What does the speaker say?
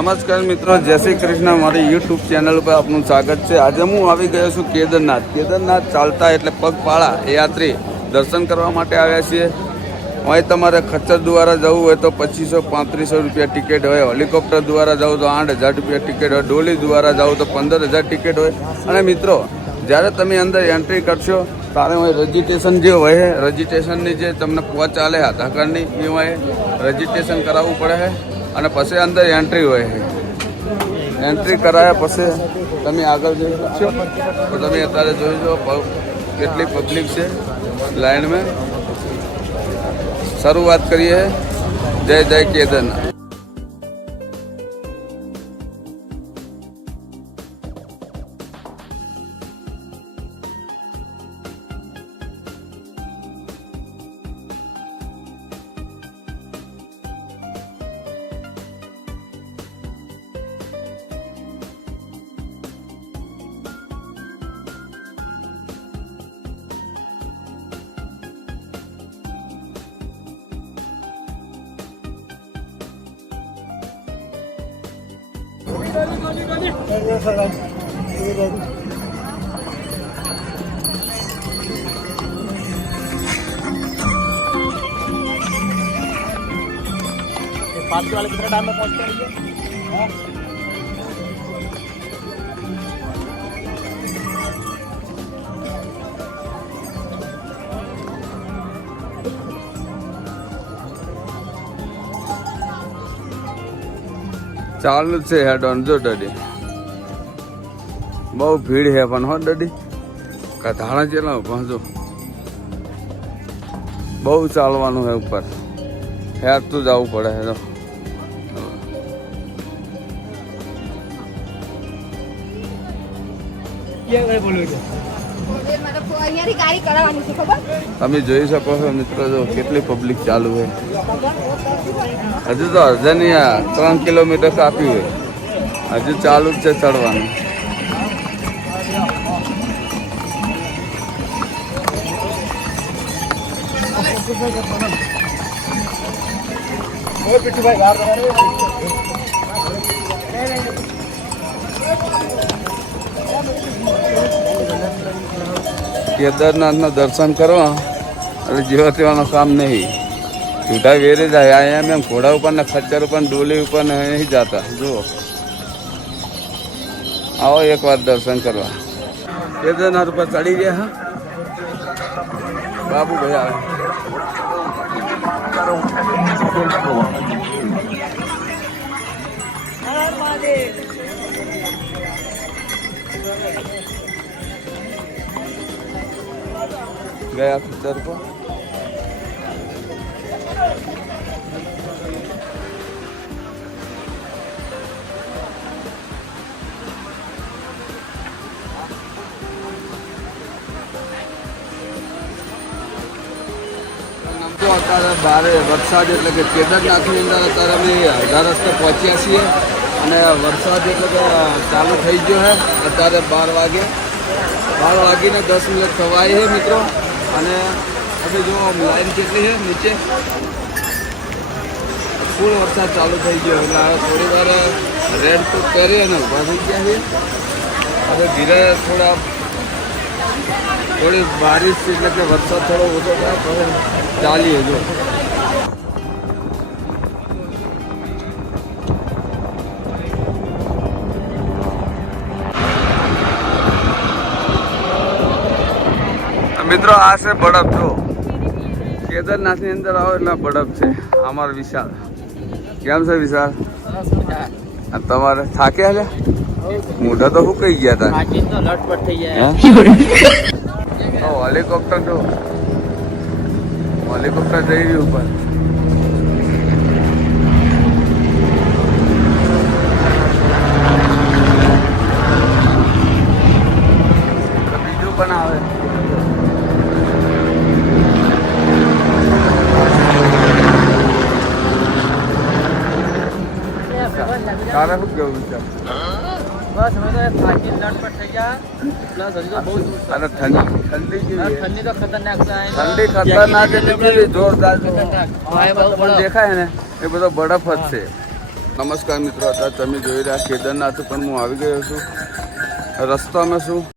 નમસ્કાર મિત્રો, જય શ્રી કૃષ્ણ. મારી યુટ્યુબ ચેનલ પર આપનું સ્વાગત છે. આજે હું આવી ગયો છું કેદારનાથ ચાલતા એટલે પગપાળા યાત્રી દર્શન કરવા માટે આવ્યા છીએ. અહીં તમારે ખચ્ચર દ્વારા જવું હોય તો 2500-3500 રૂપિયા ટિકિટ હોય, હેલિકોપ્ટર દ્વારા જાવ તો 8000 રૂપિયા ટિકિટ હોય, ડોલી દ્વારા જાવ તો 15000 ટિકિટ હોય. અને મિત્રો, જ્યારે તમે અંદર એન્ટ્રી કરશો ત્યારે હું રજીસ્ટ્રેશન જે હોય રજીસ્ટ્રેશનની જે તમને પહોંચ ચાલે આધાર કાર્ડની એ હોય રજીસ્ટ્રેશન કરાવવું પડે છે. અને પછી અંદર એન્ટ્રી હોય છે. એન્ટ્રી કરાયા પછી તમે આગળ જઈ શકશો. તો તમે અત્યારે જોઈ લો કેટલી પબ્લિક છે લાઈનમાં. શરૂઆત કરીએ. જય જય કેદારનાથ. पार्टी वाले कितना टाइम में पहुंचते हैं? ચાલુ છે હેડ ઓન. જો ડડી બહુ ભીડ હે પણ હો ડડી કધાણા જેલા પહોંચો. બહુ ચાલવાનું હે ઉપર. હેડ તો જવું પડે હે. તમે જોઈ શકો છો મિત્રો, જો કેટલી પબ્લિક ચાલુ હોય. હજુ તો અડધાની 3 કિલોમીટર કાપ્યું હોય. હજુ ચાલુ જ છે ચડવાનું. કેદારનાથના દર્શન કરવા એટલે જેવા તેવાનું કામ નહીં. છૂટા વેરે જાય. અહીંયા એમ ઘોડા ઉપર ને ખચ્ચર ઉપર ડોલી ઉપર નહીં જતા. જુઓ, આવો એકવાર દર્શન કરવા. કેદારનાથ ઉપર ચડી ગયા. હા બાબુ ભાઈ આવે. ગયા ખચ્ચર પર. અત્યારે બારે વરસાદ એટલે કે કેદારનાથની અંદર અત્યારે અમે અડધા રસ્તે પહોંચ્યા છીએ. અને વરસાદ એટલે કે ચાલુ થઈ ગયો છે. અત્યારે 12 વાગીને 10 મિનિટ થવાય છે મિત્રો. અને હવે જો લાઈન કેટલી છે નીચે. ફૂલ વરસાદ ચાલુ થઈ ગયો એટલે હવે થોડી વાર રેડ કોટ પહેરી અને ઊભા થઈ ગયા છે. હવે ધીરે થોડી બારિશ એટલે કે વરસાદ થોડો ઓછો થાય તો ચાલીએ. જો મિત્રો, આ છે બરફ. જો કેદારનાથની અંદર આવો એટલે બરફ છે. અમારો વિશાલ કેમ છે વિશાલ? તમારે થાકે હાલે મોઢા તો શું કહી ગયા હતા? હેલિકોપ્ટર જો હેલિકોપ્ટર જઈ રહ્યું ઉપર. બીજું પણ આવે. તારે શું કેવું વિચાર? બસ અમે તો થાકી લટપટ થઈ ગયા. પ્લસ હજી તો બહુ અને ઠંડી તો ખતરનાક છે. ઠંડી ખતરનાક એટલે કેવી જોરદાર દેખાય ને એ બધો બરફ જ છે. નમસ્કાર મિત્રો, અત્યારે તમે જોઈ રહ્યા કેદારનાથ પર હું આવી ગયો છું. રસ્તામાં છું